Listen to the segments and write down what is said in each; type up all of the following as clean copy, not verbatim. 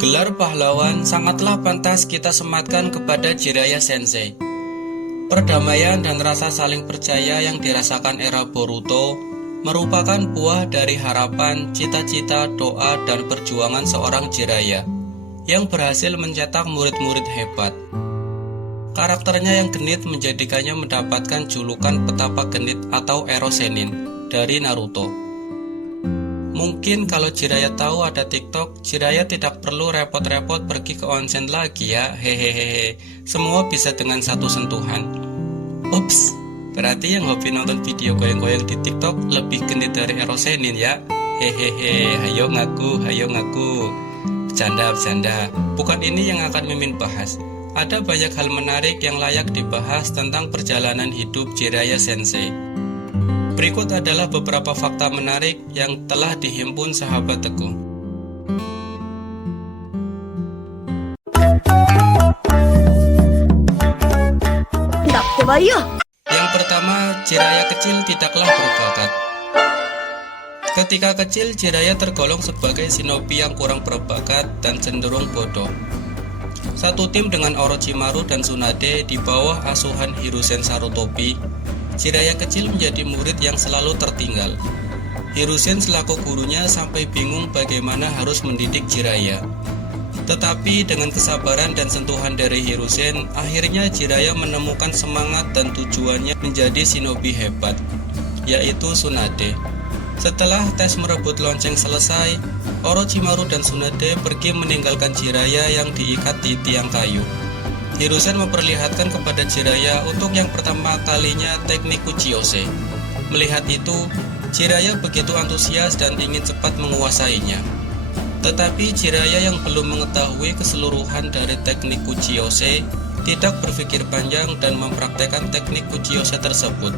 Gelar pahlawan sangatlah pantas kita sematkan kepada Jiraiya Sensei. Perdamaian dan rasa saling percaya yang dirasakan era Boruto merupakan buah dari harapan, cita-cita, doa, dan perjuangan seorang Jiraiya yang berhasil mencetak murid-murid hebat. Karakternya yang genit menjadikannya mendapatkan julukan petapa genit atau Ero Sennin dari Naruto. Mungkin kalau Jiraiya tahu ada TikTok, Jiraiya tidak perlu repot-repot pergi ke onsen lagi ya, hehehe. Semua bisa dengan satu sentuhan. Ups, berarti yang hobi nonton video goyang-goyang di TikTok lebih genit dari Ero Sennin ya, hehehe. Hayo ngaku, hayo ngaku. Bercanda. Bukan ini yang akan Mimin bahas. Ada banyak hal menarik yang layak dibahas tentang perjalanan hidup Jiraiya Sensei. Berikut adalah beberapa fakta menarik yang telah dihimpun sahabat Teguh. Yang pertama, Jiraiya kecil tidaklah berbakat. Ketika kecil, Jiraiya tergolong sebagai shinobi yang kurang berbakat dan cenderung bodoh. Satu tim dengan Orochimaru dan Tsunade di bawah asuhan Hiruzen Sarutobi, Jiraiya kecil menjadi murid yang selalu tertinggal. Hiruzen selaku gurunya sampai bingung bagaimana harus mendidik Jiraiya. Tetapi dengan kesabaran dan sentuhan dari Hiruzen, akhirnya Jiraiya menemukan semangat dan tujuannya menjadi shinobi hebat, yaitu Tsunade. Setelah tes merebut lonceng selesai, Orochimaru dan Tsunade pergi meninggalkan Jiraiya yang diikat di tiang kayu. Hiruzen memperlihatkan kepada Jiraiya untuk yang pertama kalinya teknik Uchiose. Melihat itu, Jiraiya begitu antusias dan ingin cepat menguasainya. Tetapi Jiraiya yang belum mengetahui keseluruhan dari teknik Uchiose tidak berpikir panjang dan mempraktekkan teknik Uchiose tersebut.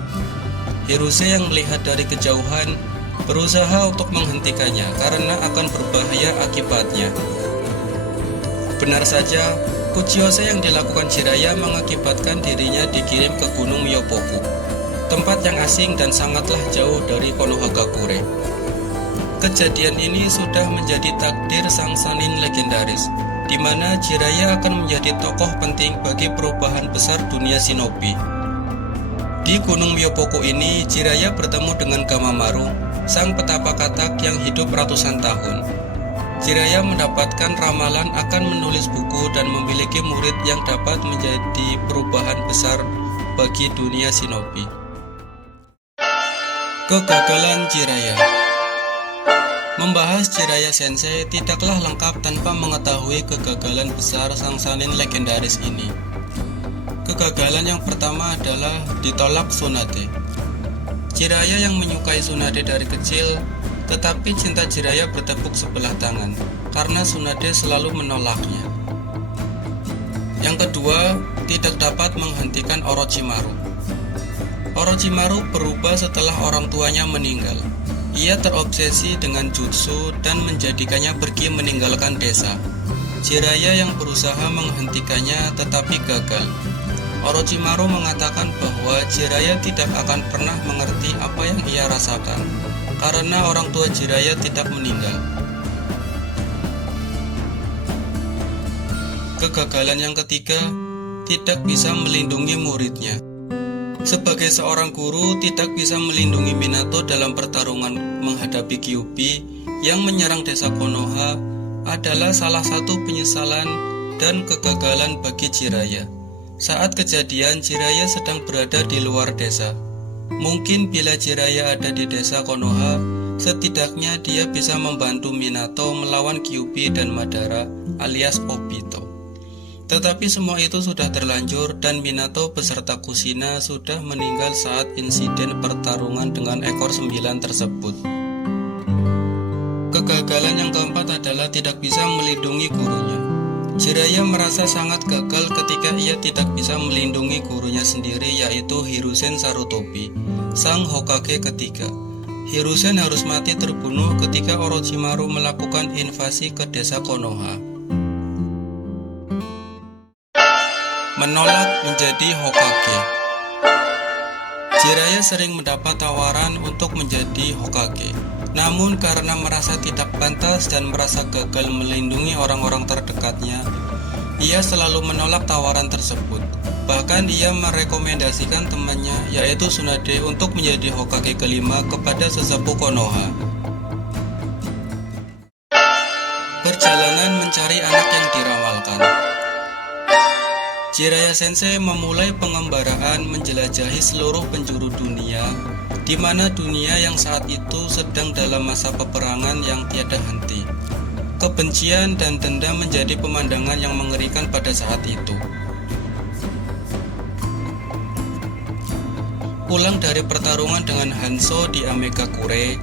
Hiruzen yang melihat dari kejauhan berusaha untuk menghentikannya karena akan berbahaya akibatnya. Benar saja, Uchiose yang dilakukan Jiraiya mengakibatkan dirinya dikirim ke Gunung Myoboku, tempat yang asing dan sangatlah jauh dari Konohagakure. Kejadian ini sudah menjadi takdir sang Sannin legendaris, di mana Jiraiya akan menjadi tokoh penting bagi perubahan besar dunia shinobi. Di Gunung Myoboku ini, Jiraiya bertemu dengan Gamamaru, sang petapa katak yang hidup ratusan tahun. Jiraiya mendapatkan ramalan akan menulis buku dan memiliki murid yang dapat menjadi perubahan besar bagi dunia shinobi. Kegagalan Jiraiya. Membahas Jiraiya Sensei tidaklah lengkap tanpa mengetahui kegagalan besar sang Sannin legendaris ini. Kegagalan yang pertama adalah ditolak Tsunade. Jiraiya yang menyukai Tsunade dari kecil, tetapi cinta Jiraiya bertepuk sebelah tangan karena Tsunade selalu menolaknya. Yang kedua, tidak dapat menghentikan Orochimaru. Orochimaru berubah setelah orang tuanya meninggal. Ia terobsesi dengan jutsu dan menjadikannya pergi meninggalkan desa. Jiraiya yang berusaha menghentikannya tetapi gagal. Orochimaru mengatakan bahwa Jiraiya tidak akan pernah mengerti apa yang ia rasakan karena orang tua Jiraiya tidak meninggal. Kegagalan yang ketiga, tidak bisa melindungi muridnya. Sebagai seorang guru, tidak bisa melindungi Minato dalam pertarungan menghadapi Kyuubi yang menyerang desa Konoha adalah salah satu penyesalan dan kegagalan bagi Jiraiya. Saat kejadian, Jiraiya sedang berada di luar desa. Mungkin bila Jiraiya ada di desa Konoha, setidaknya dia bisa membantu Minato melawan Kyuubi dan Madara alias Obito. Tetapi semua itu sudah terlanjur dan Minato beserta Kushina sudah meninggal saat insiden pertarungan dengan ekor 9 tersebut. Kegagalan yang keempat adalah tidak bisa melindungi gurunya. Jiraiya merasa sangat gagal ketika ia tidak bisa melindungi gurunya sendiri, yaitu Hiruzen Sarutobi, sang Hokage ketiga. Hiruzen harus mati terbunuh ketika Orochimaru melakukan invasi ke desa Konoha. Menolak menjadi Hokage. Jiraiya sering mendapat tawaran untuk menjadi Hokage, Namun karena merasa tidak pantas dan merasa gagal melindungi orang-orang terdekatnya, ia selalu menolak tawaran tersebut. Bahkan ia merekomendasikan temannya, yaitu Tsunade, untuk menjadi Hokage kelima kepada sesepuh Konoha. Perjalanan mencari anak yang diramalkan. Jiraiya Sensei memulai pengembaraan menjelajahi seluruh penjuru dunia, di mana dunia yang saat itu sedang dalam masa peperangan yang tiada henti. Kebencian dan dendam menjadi pemandangan yang mengerikan pada saat itu. Pulang dari pertarungan dengan Hanzo di Amegakure,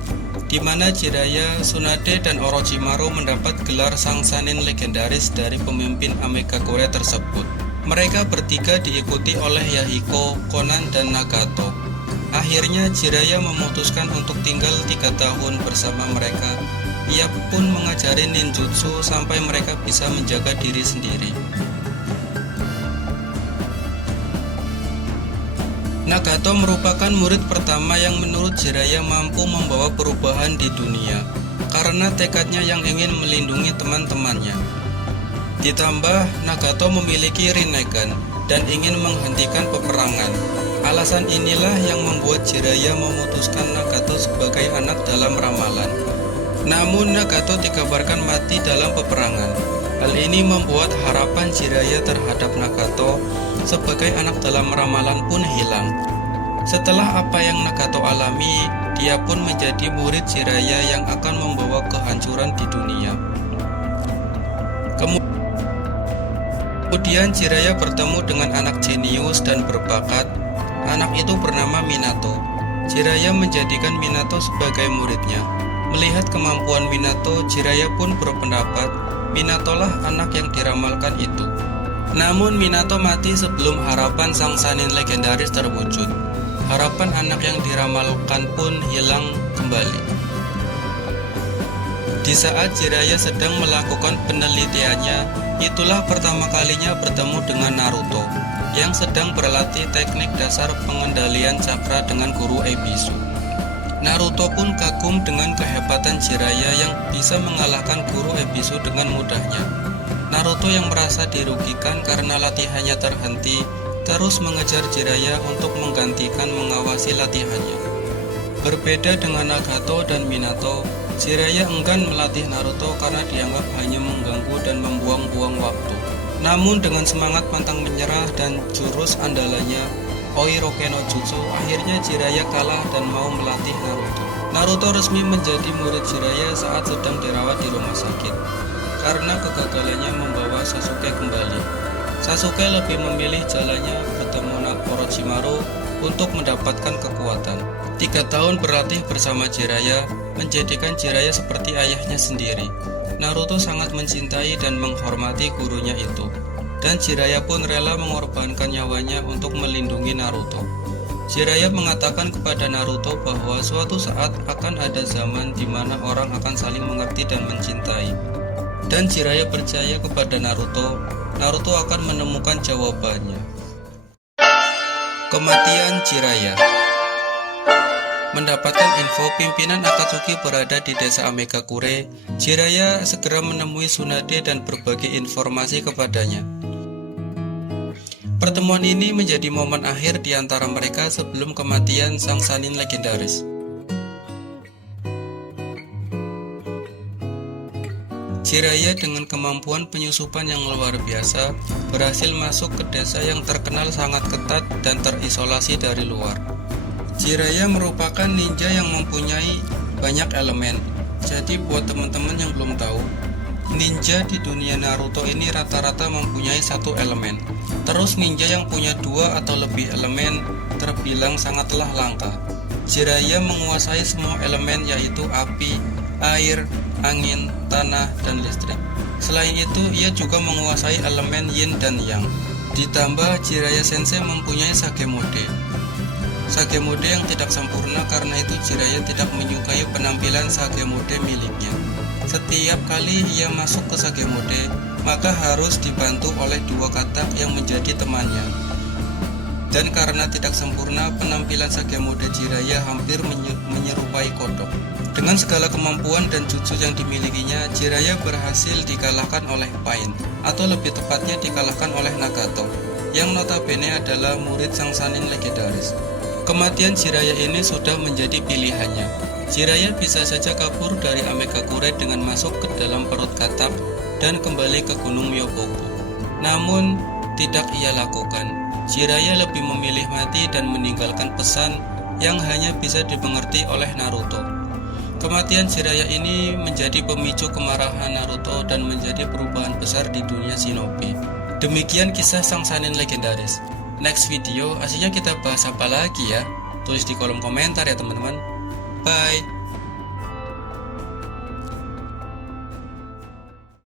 di mana Jiraiya, Tsunade, dan Orochimaru mendapat gelar Sang Sannin legendaris dari pemimpin Amegakure tersebut. Mereka bertiga diikuti oleh Yahiko, Konan, dan Nagato. Akhirnya Jiraiya memutuskan untuk tinggal 3 tahun bersama mereka. Ia pun mengajari ninjutsu sampai mereka bisa menjaga diri sendiri. Nagato merupakan murid pertama yang menurut Jiraiya mampu membawa perubahan di dunia, karena tekadnya yang ingin melindungi teman-temannya. Ditambah, Nagato memiliki Rinnegan dan ingin menghentikan peperangan. Alasan inilah yang membuat Jiraiya memutuskan Nagato sebagai anak dalam ramalan. Namun Nagato dikabarkan mati dalam peperangan. Hal ini membuat harapan Jiraiya terhadap Nagato sebagai anak dalam ramalan pun hilang. Setelah apa yang Nagato alami, dia pun menjadi murid Jiraiya yang akan membawa kehancuran di dunia. Kemudian Jiraiya bertemu dengan anak jenius dan berbakat. Anak itu bernama Minato. Jiraiya menjadikan Minato sebagai muridnya. Melihat kemampuan Minato, Jiraiya pun berpendapat Minato lah anak yang diramalkan itu. Namun Minato mati sebelum harapan Sang Sannin legendaris terwujud. Harapan anak yang diramalkan pun hilang kembali. Di saat Jiraiya sedang melakukan penelitiannya, itulah pertama kalinya bertemu dengan Naruto yang sedang berlatih teknik dasar pengendalian cakra dengan guru Ebisu. Naruto pun kagum dengan kehebatan Jiraiya yang bisa mengalahkan guru Ebisu dengan mudahnya. Naruto yang merasa dirugikan karena latihannya terhenti, terus mengejar Jiraiya untuk menggantikan mengawasi latihannya. Berbeda dengan Nagato dan Minato, Jiraiya enggan melatih Naruto karena dianggap hanya mengganggu dan membuang-buang waktu. Namun dengan semangat pantang menyerah dan jurus andalannya, Oiroke no Jutsu, akhirnya Jiraiya kalah dan mau melatih Naruto. Naruto resmi menjadi murid Jiraiya saat sedang dirawat di rumah sakit. Karena kegagalannya membawa Sasuke kembali, Sasuke lebih memilih jalannya bertemu Orochimaru untuk mendapatkan kekuatan. 3 tahun berlatih bersama Jiraiya menjadikan Jiraiya seperti ayahnya sendiri. Naruto sangat mencintai dan menghormati gurunya itu, dan Jiraiya pun rela mengorbankan nyawanya untuk melindungi Naruto. Jiraiya mengatakan kepada Naruto bahwa suatu saat akan ada zaman di mana orang akan saling mengerti dan mencintai. Dan Jiraiya percaya kepada Naruto, Naruto akan menemukan jawabannya. Kematian Jiraiya. Mendapatkan info pimpinan Akatsuki berada di desa Amegakure, Jiraiya segera menemui Tsunade dan berbagi informasi kepadanya. Pertemuan ini menjadi momen akhir di antara mereka sebelum kematian Sang Sannin legendaris. Jiraiya dengan kemampuan penyusupan yang luar biasa berhasil masuk ke desa yang terkenal sangat ketat dan terisolasi dari luar. Jiraiya merupakan ninja yang mempunyai banyak elemen. Jadi buat teman-teman yang belum tahu, ninja di dunia Naruto ini rata-rata mempunyai 1 elemen. Terus ninja yang punya 2 atau lebih elemen terbilang sangatlah langka. Jiraiya menguasai semua elemen yaitu api, air, angin, tanah, dan listrik. Selain itu, ia juga menguasai elemen yin dan yang. Ditambah Jiraiya Sensei mempunyai Sage Mode. Sage Mode yang tidak sempurna, karena itu Jiraiya tidak menyukai penampilan Sage Mode miliknya. Setiap kali ia masuk ke Sage Mode, maka harus dibantu oleh 2 katak yang menjadi temannya. Dan karena tidak sempurna, penampilan Sage Mode Jiraiya hampir menyerupai kodok. Dengan segala kemampuan dan jutsu yang dimilikinya, Jiraiya berhasil dikalahkan oleh Pain, atau lebih tepatnya dikalahkan oleh Nagato, yang notabene adalah murid sang Sannin legendaris. Kematian Jiraiya ini sudah menjadi pilihannya. Jiraiya bisa saja kabur dari Amekakure dengan masuk ke dalam perut katak dan kembali ke Gunung Myoboku. Namun, tidak ia lakukan. Jiraiya lebih memilih mati dan meninggalkan pesan yang hanya bisa dimengerti oleh Naruto. Kematian Jiraiya ini menjadi pemicu kemarahan Naruto dan menjadi perubahan besar di dunia shinobi. Demikian kisah sang Sannin legendaris. Next video, aslinya kita bahas apa lagi ya? Tulis di kolom komentar ya teman-teman. Bye.